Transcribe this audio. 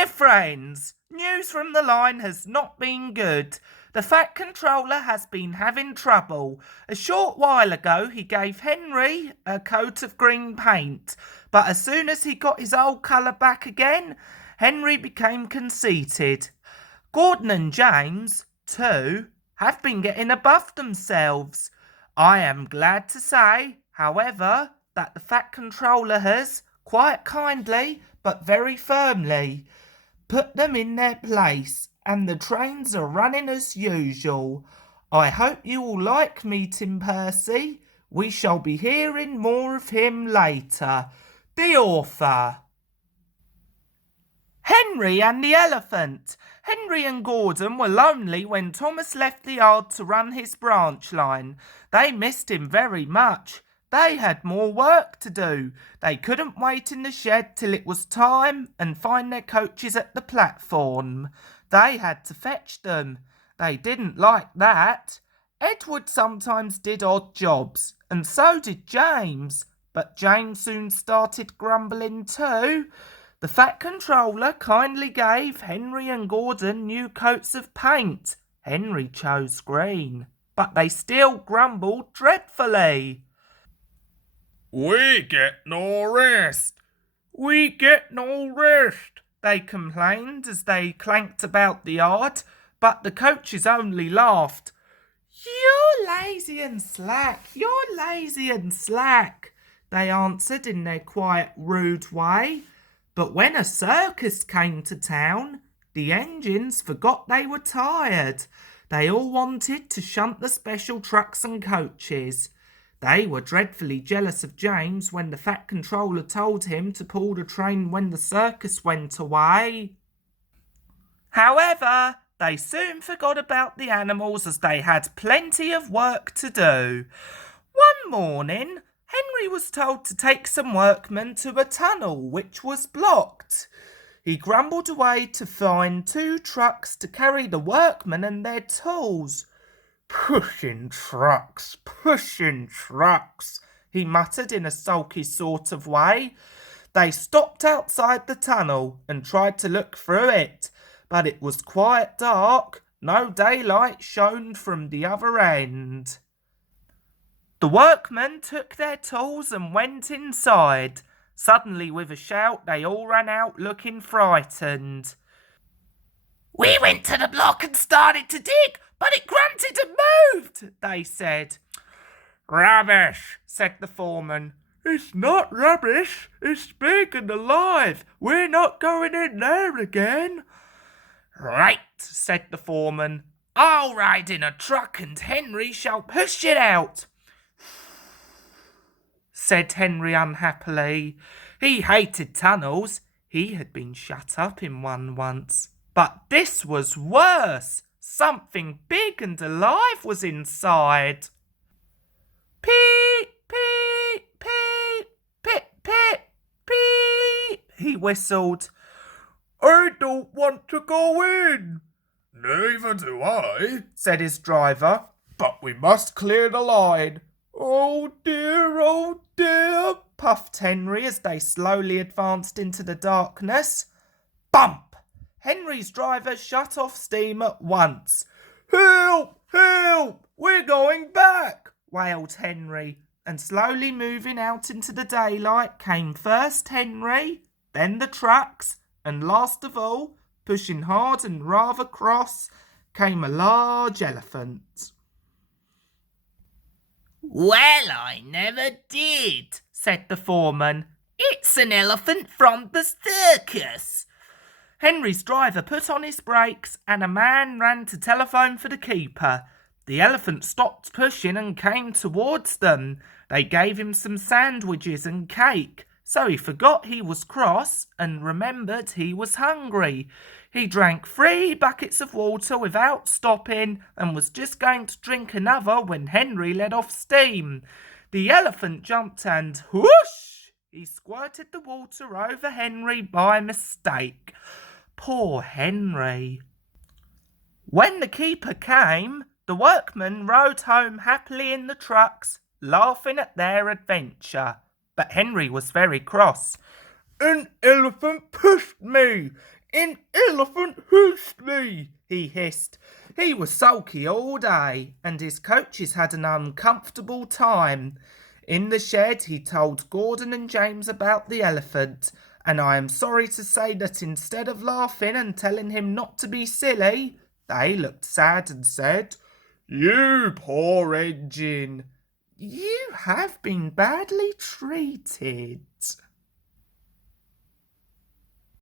Dear friends, news from the line has not been good. The Fat Controller has been having trouble. A short while ago he gave Henry a coat of green paint, but as soon as he got his old colour back again, Henry became conceited. Gordon and James, too, have been getting above themselves. I am glad to say, however, that the Fat Controller has, quite kindly but very firmly, put them in their place, and the trains are running as usual. I hope you all like meeting Percy. We shall be hearing more of him later. The author. Henry and the Elephant. Henry and Gordon were lonely when Thomas left the yard to run his branch line. They missed him very much. They had more work to do. They couldn't wait in the shed till it was time and find their coaches at the platform. They had to fetch them. They didn't like that. Edward sometimes did odd jobs, and so did James. But James soon started grumbling too. The Fat Controller kindly gave Henry and Gordon new coats of paint. Henry chose green, but they still grumbled dreadfully. We get no rest. We get no rest, they complained as they clanked about the yard, but the coaches only laughed. You're lazy and slack, you're lazy and slack, they answered in their quiet, rude way. But when a circus came to town, the engines forgot they were tired. They all wanted to shunt the special trucks and coaches. They were dreadfully jealous of James when the Fat Controller told him to pull the train when the circus went away. However, they soon forgot about the animals as they had plenty of work to do. One morning, Henry was told to take some workmen to a tunnel which was blocked. He grumbled away to find 2 trucks to carry the workmen and their tools. Pushing trucks, he muttered in a sulky sort of way. They stopped outside the tunnel and tried to look through it, but it was quite dark. No daylight shone from the other end. The workmen took their tools and went inside. Suddenly, with a shout, they all ran out looking frightened. We went to the block and started to dig, but it grunted and moved, they said. Rubbish, said the foreman. It's not rubbish, it's big and alive. We're not going in there again. Right, said the foreman. I'll ride in a truck and Henry shall push it out, said Henry unhappily. He hated tunnels. He had been shut up in one once. But this was worse. Something big and alive was inside. Peep, peep, peep, pip, pip, peep, he whistled. I don't want to go in. Neither do I, said his driver. but we must clear the line. Oh dear, puffed Henry as they slowly advanced into the darkness. Bump! Henry's driver shut off steam at once. Help! Help! We're going back! Wailed Henry, and slowly moving out into the daylight came first Henry, then the trucks, and last of all, pushing hard and rather cross, came a large elephant. Well, I never did, said the foreman. It's an elephant from the circus. Henry's driver put on his brakes and a man ran to telephone for the keeper. The elephant stopped pushing and came towards them. They gave him some sandwiches and cake, so he forgot he was cross and remembered he was hungry. He drank 3 buckets of water without stopping and was just going to drink another when Henry let off steam. The elephant jumped and whoosh! He squirted the water over Henry by mistake. Poor Henry. When the keeper came, the workmen rode home happily in the trucks, laughing at their adventure. But Henry was very cross. An elephant pushed me. An elephant hissed me, he hissed. He was sulky all day, and his coaches had an uncomfortable time. In the shed, he told Gordon and James about the elephant, and I am sorry to say that instead of laughing and telling him not to be silly, they looked sad and said, "You poor engine, you have been badly treated."